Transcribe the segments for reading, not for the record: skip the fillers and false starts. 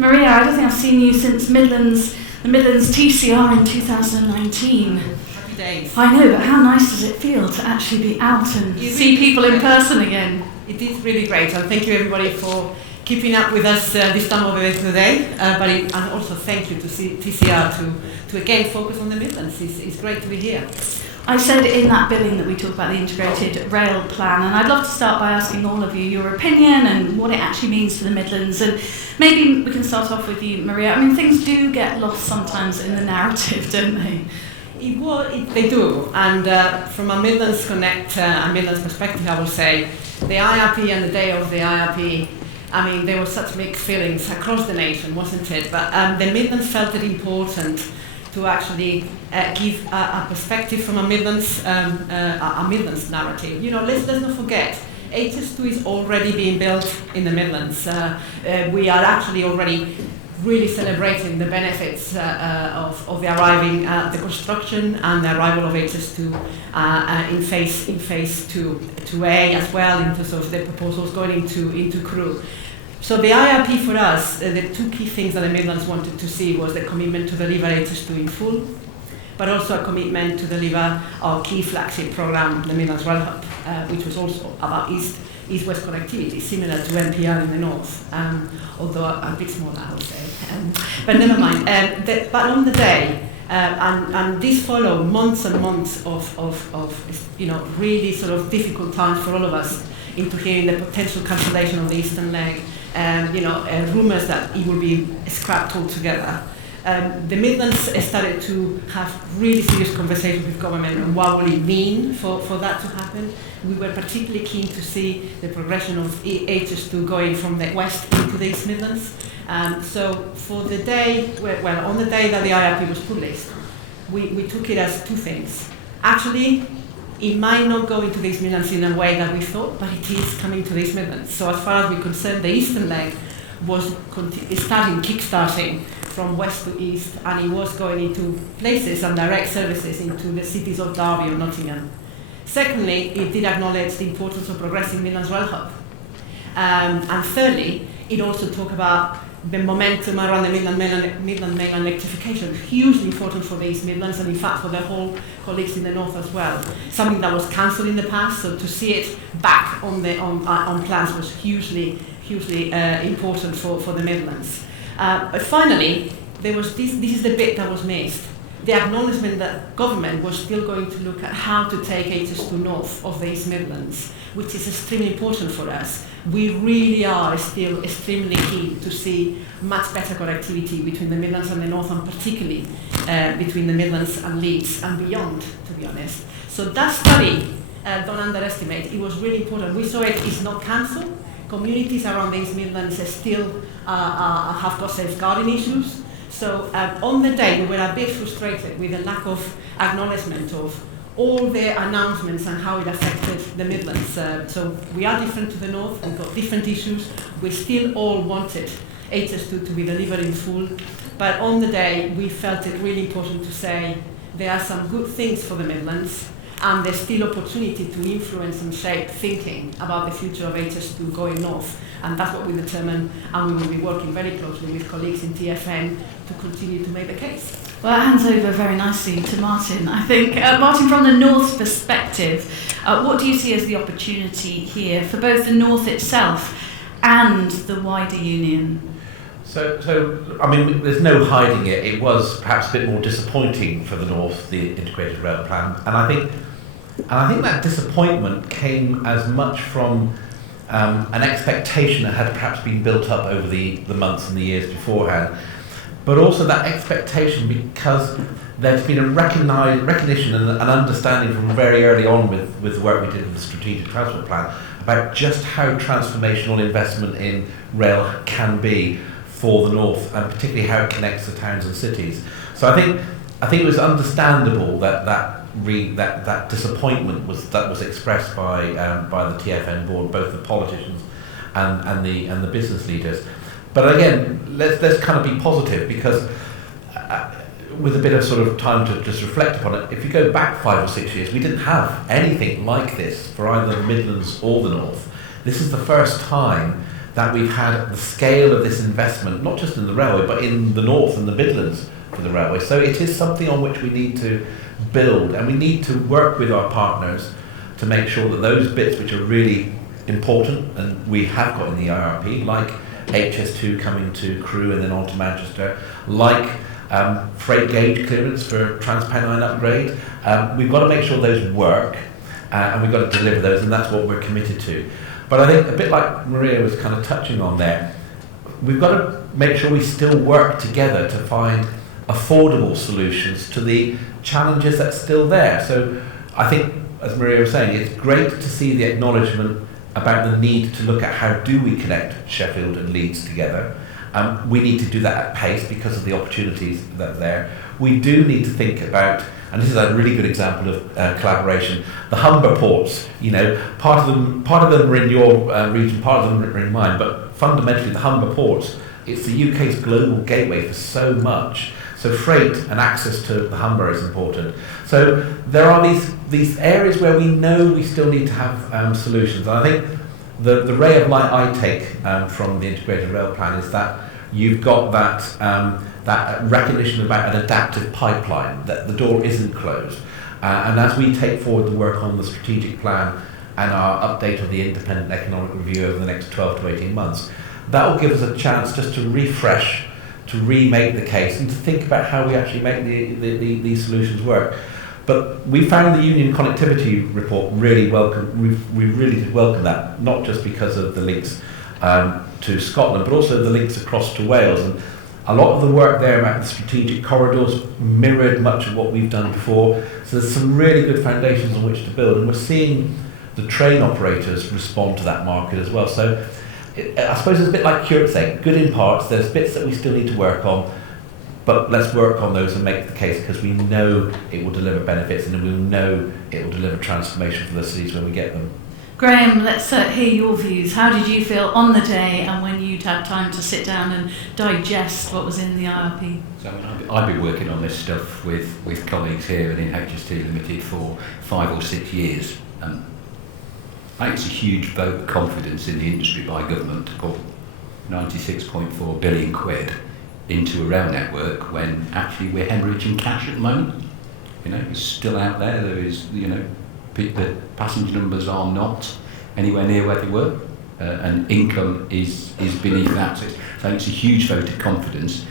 Maria, I don't think I've seen you since the Midlands TCR in 2019. Happy days. I know, but how nice does it feel to actually be out and see people in person again? It is really great, and thank you everybody for keeping up with us this time of the today. And also thank you to TCR to again focus on the Midlands. It's great to be here. I said in that billing that we talk about the integrated rail plan, and I'd love to start by asking all of you your opinion and what it actually means for the Midlands. And maybe we can start off with you, Maria. I mean, things do get lost sometimes in the narrative, don't they? They do, and from a Midlands Connect and Midlands perspective, I will say the IRP and the day of the IRP, I mean, there were such mixed feelings across the nation, wasn't it? But the Midlands felt it important to actually give a perspective from a Midlands narrative. You know, let's not forget, HS2 is already being built in the Midlands. We are actually already really celebrating the benefits of the arriving, the construction and the arrival of HS2 in phase 2A as well, in terms of the proposals going into crew. So the IRP for us, the two key things that the Midlands wanted to see was the commitment to deliver HS2 in full, but also a commitment to deliver our key flagship programme, the Midlands Rail Hub, which was also about east-west connectivity, similar to NPR in the north, although a bit smaller, I would say. But never mind. But on the day, and this followed months and months of really sort of difficult times for all of us, into hearing the potential cancellation of the eastern leg, rumours that it will be scrapped altogether. The Midlands started to have really serious conversations with government on what will it mean for that to happen. We were particularly keen to see the progression of HS2 going from the west into the East Midlands. So for the day, on the day that the IRP was published, we took it as two things. Actually, it might not go into the East Midlands in a way that we thought, but it is coming to the East Midlands. So as far as we're concerned, the eastern leg was kick-starting from west to east, and it was going into places and direct services into the cities of Derby and Nottingham. Secondly, it did acknowledge the importance of progressing Midlands Rail Hub. And thirdly, it also talked about the momentum around the Midland Main electrification, hugely important for the East Midlands and in fact for the whole colleagues in the North as well. Something that was cancelled in the past, so to see it back on plans was hugely important for the Midlands. But finally, there was this is the bit that was missed. The acknowledgement that government was still going to look at how to take HS2 north of the East Midlands, which is extremely important for us. We really are still extremely keen to see much better connectivity between the Midlands and the North, and particularly between the Midlands and Leeds and beyond, to be honest. So that study, don't underestimate, it was really important. We saw it's not cancelled. Communities around the East Midlands still have got safeguarding issues. So on the day, we were a bit frustrated with the lack of acknowledgement of all the announcements and how it affected the Midlands. So we are different to the North, we've got different issues. We still all wanted HS2 to be delivered in full. But on the day, we felt it really important to say there are some good things for the Midlands, and there's still opportunity to influence and shape thinking about the future of HS2 going north. And that's what we determined, and we will be working very closely with colleagues in TFN to continue to make the case. Well, that hands over very nicely to Martin, I think. Martin, from the North's perspective, what do you see as the opportunity here for both the North itself and the wider union? So I mean, there's no hiding it. It was perhaps a bit more disappointing for the North, the integrated rail plan, and I think that disappointment came as much from an expectation that had perhaps been built up over the months and the years beforehand, but also that expectation because there's been a recognition and an understanding from very early on with the work we did with the strategic transport plan about just how transformational investment in rail can be for the North, and particularly how it connects the towns and cities. So I think it was understandable that disappointment was expressed by the TFN board, both the politicians and the business leaders. But again, let's kind of be positive, because with a bit of sort of time to just reflect upon it, if you go back 5 or 6 years, we didn't have anything like this for either the Midlands or the North. This is the first time that we've had the scale of this investment, not just in the railway, but in the North and the Midlands for the railway. So it is something on which we need to build, and we need to work with our partners to make sure that those bits which are really important, and we have got in the IRP, like HS2 coming to Crewe and then on to Manchester, like freight gauge clearance for Transpennine upgrade, we've got to make sure those work, and we've got to deliver those, and that's what we're committed to. But I think a bit like Maria was kind of touching on there, we've got to make sure we still work together to find affordable solutions to the challenges that's still there. So I think, as Maria was saying, it's great to see the acknowledgement about the need to look at how do we connect Sheffield and Leeds together. We need to do that at pace because of the opportunities that are there. We do need to think about, and this is a really good example of collaboration, the Humber ports. You know, part of them are in your region, part of them are in mine, but fundamentally the Humber ports, it's the UK's global gateway for so much. So freight and access to the Humber is important. So there are these areas where we know we still need to have solutions. And I think the ray of light I take from the integrated rail plan is that you've got that recognition about an adaptive pipeline, that the door isn't closed. And as we take forward the work on the strategic plan and our update of the independent economic review over the next 12 to 18 months, that will give us a chance just to refresh, to remake the case and to think about how we actually make these solutions work. But we found the Union Connectivity Report really welcome. We really did welcome that, not just because of the links to Scotland, but also the links across to Wales. And a lot of the work there about the strategic corridors mirrored much of what we've done before. So there's some really good foundations on which to build, and we're seeing the train operators respond to that market as well. So I suppose it's a bit like Stuart saying, good in parts, there's bits that we still need to work on, but let's work on those and make the case, because we know it will deliver benefits and we know it will deliver transformation for the cities when we get them. Graham, let's hear your views. How did you feel on the day and when you'd had time to sit down and digest what was in the IRP? So I've been working on this stuff with colleagues here and in HST Limited for 5 or 6 years. I think it's a huge vote of confidence in the industry by government to put 96.4 billion quid into a rail network when actually we're hemorrhaging cash at the moment. You know, it's still out there. There is, you know, the passenger numbers are not anywhere near where they were, and income is beneath that. So I think it's a huge vote of confidence,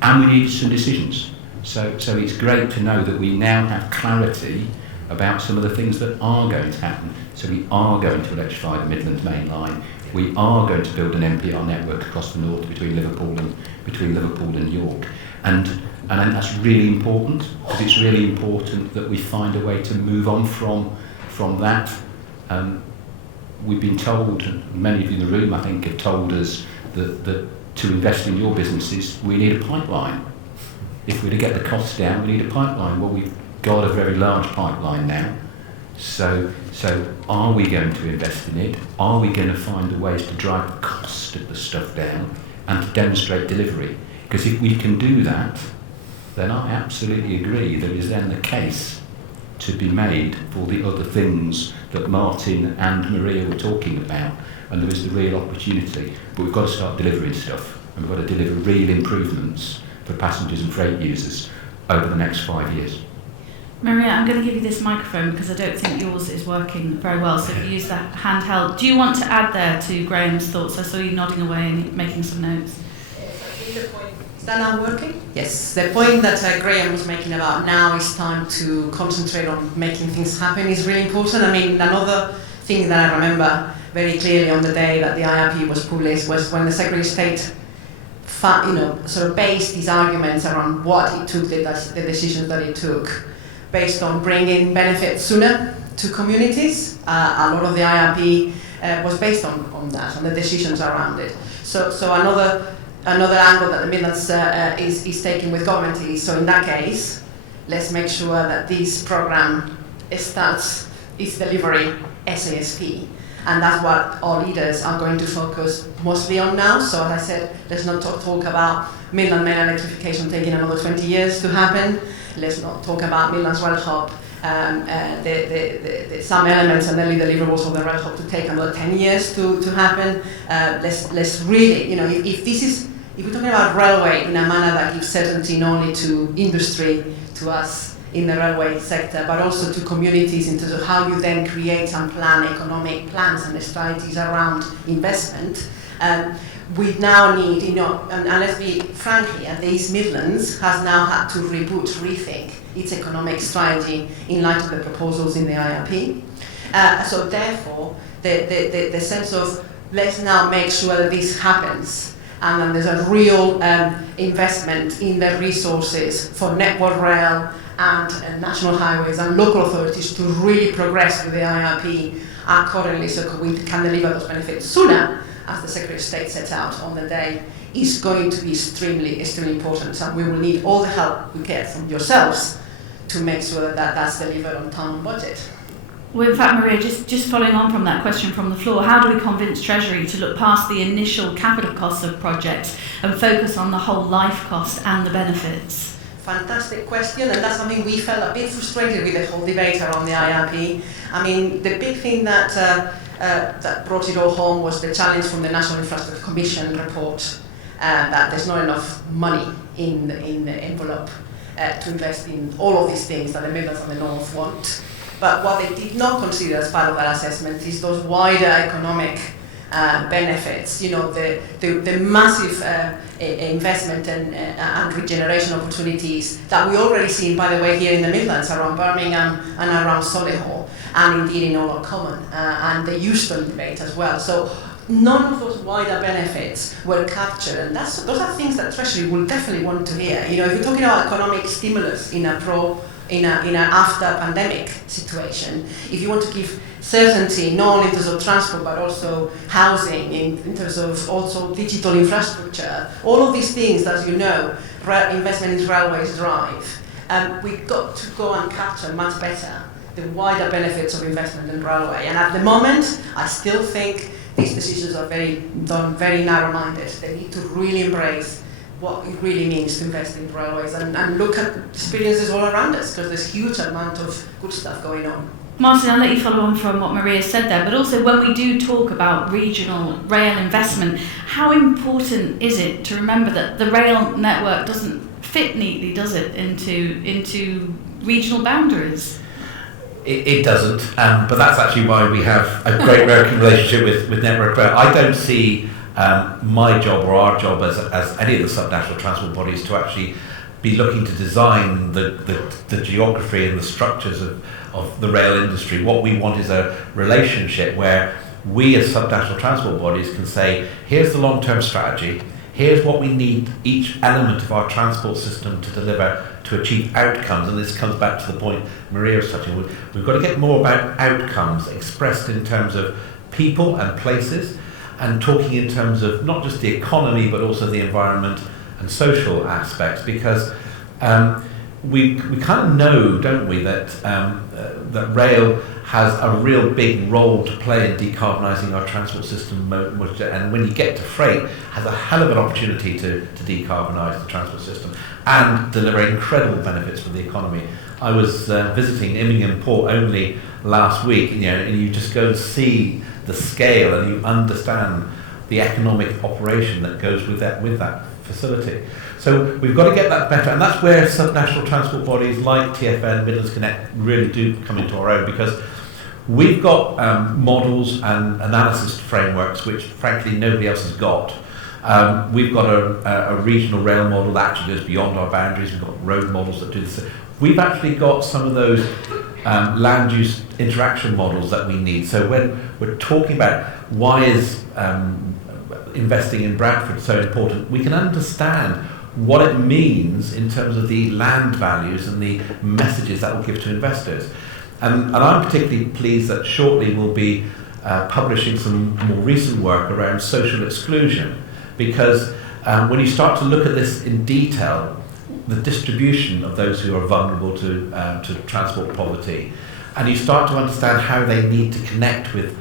and we need some decisions. So it's great to know that we now have clarity about some of the things that are going to happen. So we are going to electrify the Midlands main line. We are going to build an MPR network across the north between Liverpool and York. And I think that's really important, because it's really important that we find a way to move on from that. We've been told, and many of you in the room I think have told us, that to invest in your businesses we need a pipeline. If we're to get the costs down, we need a pipeline. Well, we've got a very large pipeline now. So are we going to invest in it? Are we going to find the ways to drive the cost of the stuff down and to demonstrate delivery? Because if we can do that, then I absolutely agree there is then the case to be made for the other things that Martin and Maria were talking about, and there is the real opportunity. But we've got to start delivering stuff, and we've got to deliver real improvements for passengers and freight users over the next 5 years. Maria, I'm going to give you this microphone because I don't think yours is working very well, so if you use that handheld. Do you want to add there to Graham's thoughts? I saw you nodding away and making some notes. Yes, I think the point... Is that now working? Yes, the point that Graham was making about now is time to concentrate on making things happen is really important. I mean, another thing that I remember very clearly on the day that the IRP was published was when the Secretary of State sort of based his arguments around what it took, the decisions that it took, based on bringing benefits sooner to communities. A lot of the IRP was based on that, on the decisions around it. So another angle that the Midlands is taking with government is, so in that case, let's make sure that this programme starts its delivery ASAP. And that's what our leaders are going to focus mostly on now. So as I said, let's not talk about Midland Main electrification taking another 20 years to happen. Let's not talk about Midlands Rail Hub some elements and early deliverables of the rail hub to take another 10 years to happen. Let's really, if we're talking about railway in a manner that gives certainty not only to industry, to us in the railway sector, but also to communities in terms of how you then create and plan economic plans and strategies around investment. We now need, and let's be frank here, the East Midlands has now had to rethink its economic strategy in light of the proposals in the IRP. So therefore, the sense of let's now make sure that this happens, and then there's a real investment in the resources for Network Rail and national highways and local authorities to really progress with the IRP accordingly, so we can deliver those benefits sooner, as the Secretary of State set out on the day, is going to be extremely important. And we will need all the help we get from yourselves to make sure that that's delivered on time and budget. Well, in fact, Maria, just following on from that question from the floor, how do we convince Treasury to look past the initial capital costs of projects and focus on the whole life cost and the benefits? Fantastic question, and that's something we felt a bit frustrated with the whole debate around the IRP. I mean, the big thing that brought it all home was the challenge from the National Infrastructure Commission report that there's not enough money in the envelope to invest in all of these things that the Midlands and the North want. But what they did not consider as part of that assessment is those wider economic benefits, the massive investment and regeneration opportunities that we already see, by the way, here in the Midlands, around Birmingham and around Solihull, and indeed in Old Common, and the Euston debate as well. So none of those wider benefits were captured, and those are things that Treasury will definitely want to hear. If you're talking about economic stimulus in an after pandemic situation, if you want to give certainty not only in terms of transport but also housing, in terms of also digital infrastructure, all of these things, as you know, investment in railways drive, we've got to go and capture much better the wider benefits of investment in railway. And at the moment, I still think these decisions are very narrow-minded. They need to really embrace what it really means to invest in railways and look at experiences all around us, because there's huge amount of good stuff going on. Martin, I'll let you follow on from what Maria said there, but also when we do talk about regional rail investment, how important is it to remember that the rail network doesn't fit neatly, does it, into regional boundaries? It doesn't, but that's actually why we have a great working relationship with Network Rail. I don't see my job or our job as any of the subnational transport bodies to actually be looking to design the geography and the structures of the rail industry. What we want is a relationship where we as subnational transport bodies can say, here's the long-term strategy, here's what we need each element of our transport system to deliver to achieve outcomes. And this comes back to the point Maria was touching on. We've got to get more about outcomes expressed in terms of people and places, and talking in terms of not just the economy but also the environment and social aspects, because we kind of know, don't we, that rail has a real big role to play in decarbonising our transport system, and when you get to freight, has a hell of an opportunity to decarbonise the transport system and deliver incredible benefits for the economy. I was visiting Immingham Port only last week, and you just go and see the scale and you understand the economic operation that goes with that facility. So we've got to get that better, and that's where subnational transport bodies like TfN, Midlands Connect really do come into our own, because we've got models and analysis frameworks which frankly nobody else has got. We've got a regional rail model that actually goes beyond our boundaries. We've got road models that do this. We've actually got some of those land use interaction models that we need. So when we're talking about why is investing in Bradford so important, we can understand what it means in terms of the land values and the messages that will give to investors. And I'm particularly pleased that shortly we'll be publishing some more recent work around social exclusion, because when you start to look at this in detail, the distribution of those who are vulnerable to transport poverty, and you start to understand how they need to connect with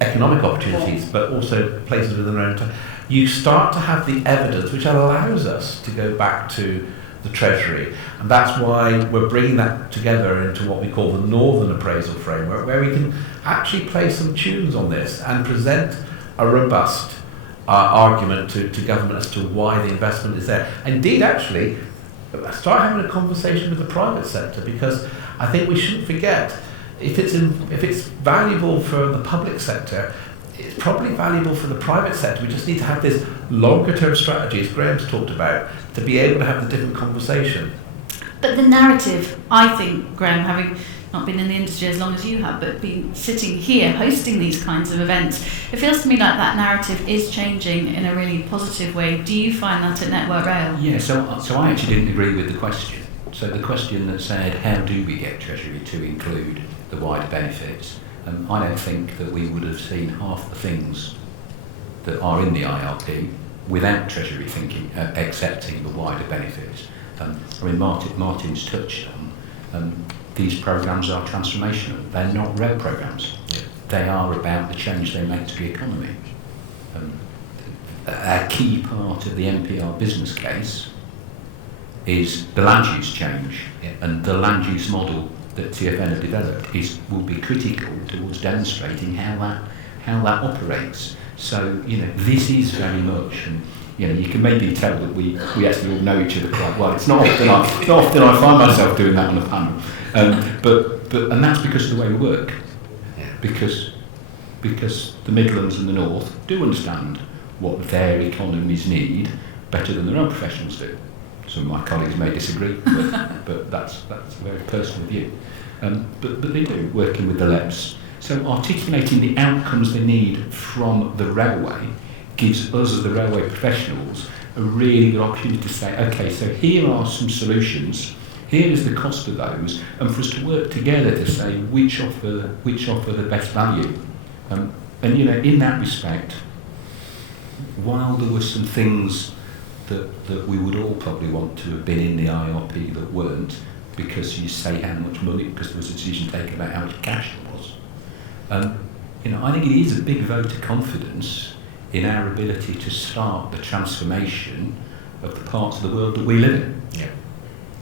economic opportunities, but also places within their own time, you start to have the evidence which allows us to go back to the Treasury, and that's why we're bringing that together into what we call the Northern Appraisal Framework, where we can actually play some tunes on this and present a robust argument to government as to why the investment is there. Indeed, actually, start having a conversation with the private sector, because I think we shouldn't forget, if it's valuable for the public sector, it's probably valuable for the private sector. We just need to have this longer term strategy, as Graham's talked about, to be able to have the different conversation. But the narrative, I think, Graham, having not been in the industry as long as you have, but been sitting here hosting these kinds of events, it feels to me like that narrative is changing in a really positive way. Do you find that at Network Rail? Yeah, so I actually didn't agree with the question. So the question that said, how do we get Treasury to include the wider benefits? I don't think that we would have seen half the things that are in the IRP without Treasury thinking, accepting the wider benefits. I mean, Martin's touched on, these programmes are transformational. They're not rail programmes. Yeah. They are about the change they make to the economy. A key part of the NPR business case is the land use change, and the land use model that TfN have developed will be critical towards demonstrating how that operates. So, this is very much, and you can maybe tell that we actually all know each other quite well. It's not often I find myself doing that on a panel, and that's because of the way we work. Because the Midlands and the North do understand what their economies need better than their own professionals do. Some of my colleagues may disagree, but that's a very personal view. But they do, working with the LEPs. So articulating the outcomes they need from the railway gives us as the railway professionals a really good opportunity to say, okay, so here are some solutions, here is the cost of those, and for us to work together to say which offer the best value. And in that respect, while there were some things that we would all probably want to have been in the IRP that weren't, because you say how much money, because there was a decision taken about how much cash there was. I think it is a big vote of confidence in our ability to start the transformation of the parts of the world that we live in. Yeah.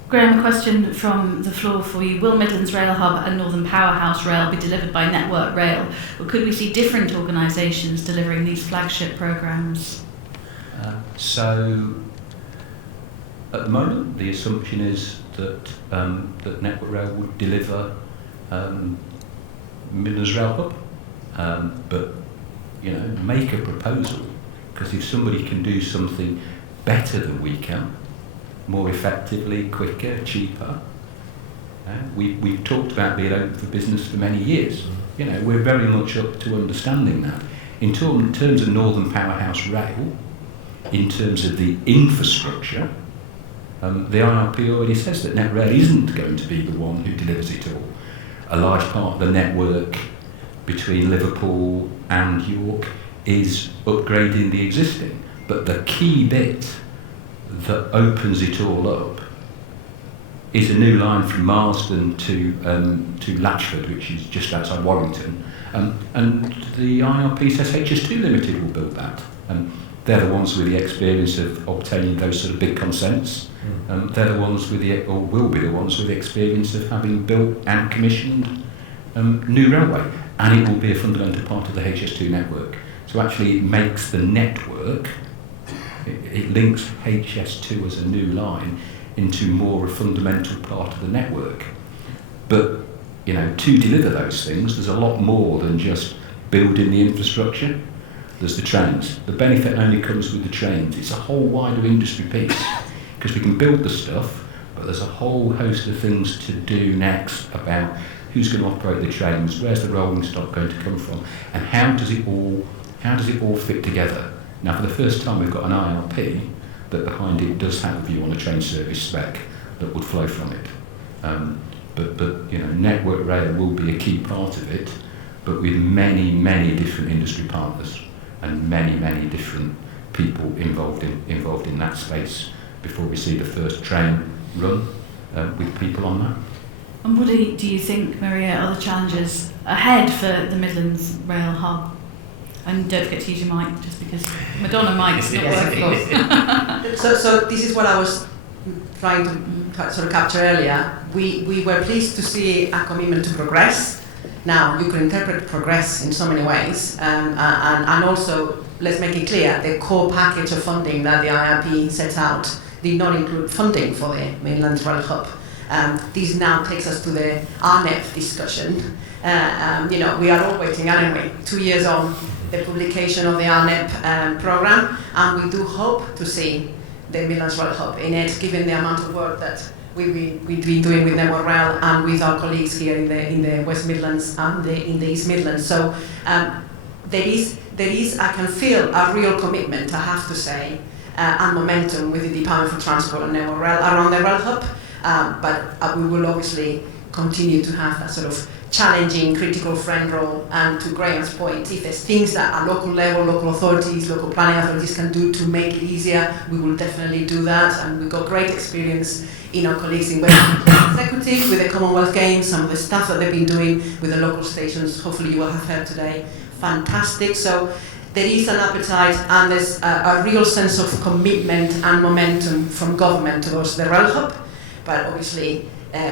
Graham, a question from the floor for you. Will Midlands Rail Hub and Northern Powerhouse Rail be delivered by Network Rail, or could we see different organisations delivering these flagship programmes? So, at the moment, the assumption is that Network Rail would deliver Midlands Rail Hub, but make a proposal, because if somebody can do something better than we can, more effectively, quicker, cheaper, we've talked about being open for business for many years. We're very much up to understanding that. In terms of Northern Powerhouse Rail, in terms of the infrastructure, the IRP already says that NetRail isn't going to be the one who delivers it all. A large part of the network between Liverpool and York is upgrading the existing, but the key bit that opens it all up is a new line from Marsden to Latchford, which is just outside Warrington, and the IRP says HS2 Limited will build that. They're the ones with the experience of obtaining those sort of big consents. They're the ones or will be the ones with the experience of having built and commissioned new railway, and it will be a fundamental part of the HS2 network. So actually, it makes the network. It links HS2 as a new line into more a fundamental part of the network. But to deliver those things, there's a lot more than just building the infrastructure. There's the trains. The benefit only comes with the trains. It's a whole wider industry piece, because we can build the stuff, but there's a whole host of things to do next about who's going to operate the trains, where's the rolling stock going to come from, and how does it all fit together. Now, for the first time, we've got an IRP that behind it does have a view on a train service spec that would flow from it. But Network Rail will be a key part of it, but with many, many different industry partners and many, many different people involved in that space before we see the first train run with people on that. And what do you think, Maria, are the challenges ahead for the Midlands Rail Hub? And don't forget to use your mic, just because Madonna mic's not working. So this is what I was trying to sort of capture earlier, we were pleased to see a commitment to progress. Now, you can interpret progress in so many ways, and also, let's make it clear, the core package of funding that the IRP set out did not include funding for the Midlands Rail Hub. This now takes us to the RNEP discussion. We are all waiting, aren't we? 2 years on the publication of the RNEP programme, and we do hope to see the Midlands Rail Hub in it, given the amount of work that we've been doing with Network Rail and with our colleagues here in the West Midlands and in the East Midlands. So there is, I can feel a real commitment, I have to say, and momentum with the Department for Transport and Network Rail around the Rail Hub. But we will obviously continue to have that sort of challenging, critical friend role. And to Graham's point, if there's things that at local level, local authorities, local planning authorities can do to make it easier, we will definitely do that. And we've got great experience in our colleagues in West Executive with the Commonwealth Games, some of the stuff that they've been doing with the local stations, hopefully you will have heard today. Fantastic. So there is an appetite and there's a real sense of commitment and momentum from government towards the Rail Hub. But obviously,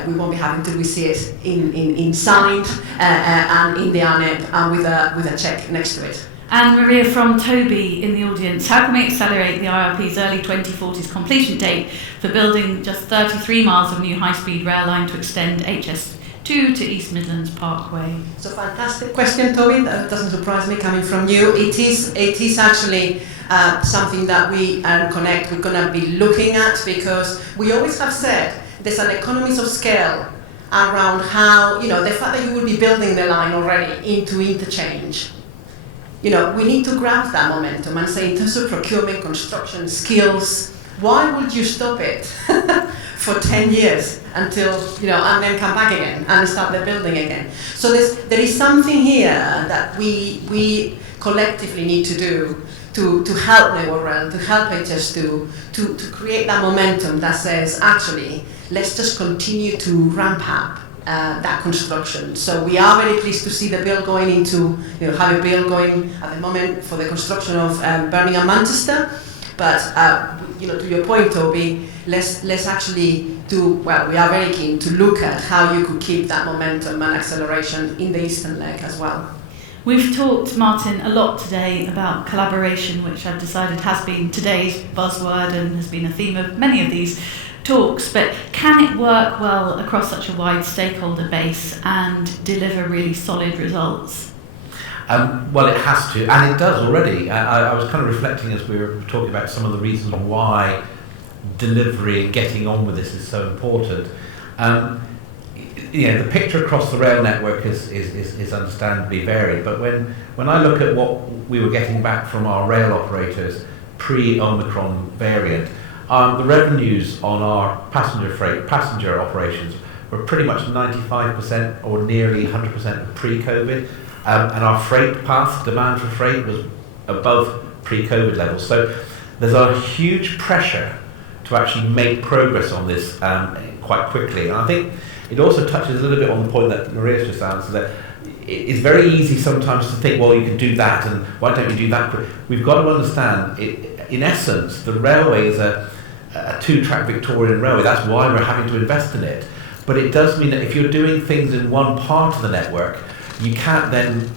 we won't be having till we see it in signed and in the RNEP and with a check next to it. And Maria, from Toby in the audience, how can we accelerate the IRP's early 2040s completion date for building just 33 miles of new high-speed rail line to extend HS2 to East Midlands Parkway? So fantastic question, Toby. That doesn't surprise me coming from you. It is actually something that we Connect we're going to be looking at, because we always have said there's an economies of scale around how, the fact that you will be building the line already into interchange. We need to grab that momentum and say, in terms of procurement, construction, skills, why would you stop it for 10 years until, and then come back again and start the building again? So there is something here that we collectively need to do to help Network Rail, to help HS2, to create that momentum that says, actually, let's just continue to ramp up that construction. So we are very pleased to see the bill going into, have a bill going at the moment for the construction of Birmingham Manchester. But to your point, Toby, let's actually do, well, we are very keen to look at how you could keep that momentum and acceleration in the eastern leg as well. We've talked, Martin, a lot today about collaboration, which I've decided has been today's buzzword and has been a theme of many of these talks, but can it work well across such a wide stakeholder base and deliver really solid results? Well, it has to, and it does already. I was kind of reflecting as we were talking about some of the reasons why delivery and getting on with this is so important. The picture across the rail network is understandably varied, but when I look at what we were getting back from our rail operators pre-Omicron variant, the revenues on our passenger operations were pretty much 95% or nearly 100% of pre-COVID, and our freight path, demand for freight, was above pre-COVID levels. So there's a huge pressure to actually make progress on this quite quickly. And I think it also touches a little bit on the point that Maria's just answered, that it's very easy sometimes to think, well, you can do that, and why don't you do that? But we've got to understand, in essence, the railway is a two-track Victorian railway. That's why we're having to invest in it. But it does mean that if you're doing things in one part of the network, you can't then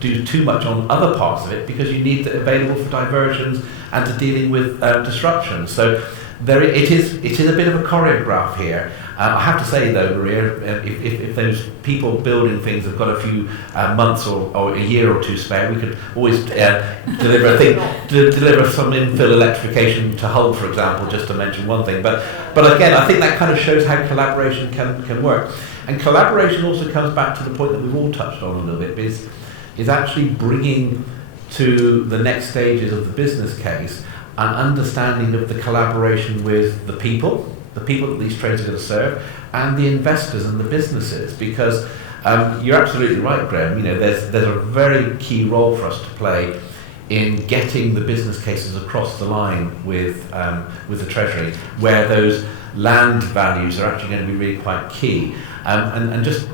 do too much on other parts of it, because you need it available for diversions and to dealing with disruptions. So it is a bit of a choreograph here. I have to say though, Maria, if those people building things have got a few months or a year or two spare, we could always deliver some infill electrification to Hull, for example, just to mention one thing. But again, I think that kind of shows how collaboration can work. And collaboration also comes back to the point that we've all touched on a little bit, is actually bringing to the next stages of the business case an understanding of the collaboration with the people that these trains are going to serve, and the investors and the businesses, because you're absolutely right, Graham. There's a very key role for us to play in getting the business cases across the line with the Treasury, where those land values are actually going to be really quite key. And just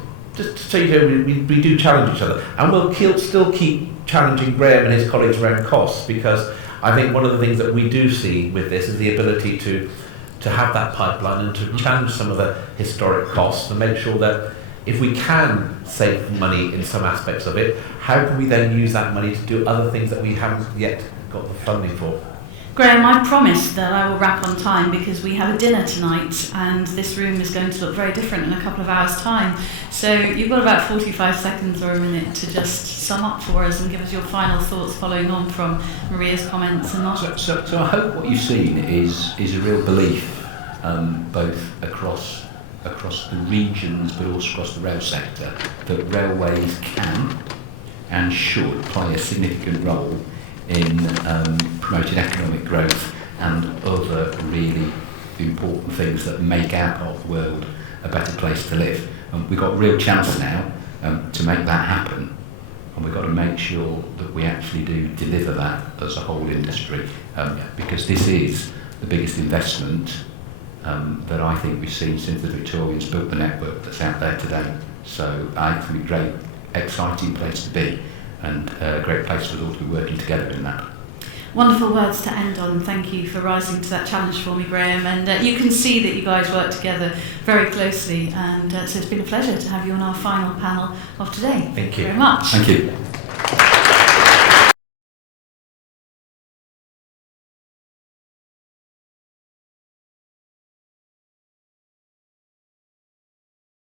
so you know, we do challenge each other, and we'll still keep challenging Graham and his colleagues around costs, because I think one of the things that we do see with this is the ability to to have that pipeline and to challenge some of the historic costs and make sure that if we can save money in some aspects of it, how can we then use that money to do other things that we haven't yet got the funding for? Graham, I promised that I will wrap on time because we have a dinner tonight and this room is going to look very different in a couple of hours' time. So you've got about 45 seconds or a minute to just sum up for us and give us your final thoughts following on from Maria's comments and not. So I hope what you've seen is a real belief, both across the regions but also across the rail sector, that railways can and should play a significant role in promoting economic growth and other really important things that make our world a better place to live. We've got a real chance now to make that happen, and we've got to make sure that we actually do deliver that as a whole industry, because this is the biggest investment that I think we've seen since the Victorians built the network that's out there today. So I think it's a great, exciting place to be, and a great place for us all to be working together in that. Wonderful words to end on. Thank you for rising to that challenge for me, Graham. And you can see that you guys work together very closely, and so it's been a pleasure to have you on our final panel of today. Thank you very much. Thank you.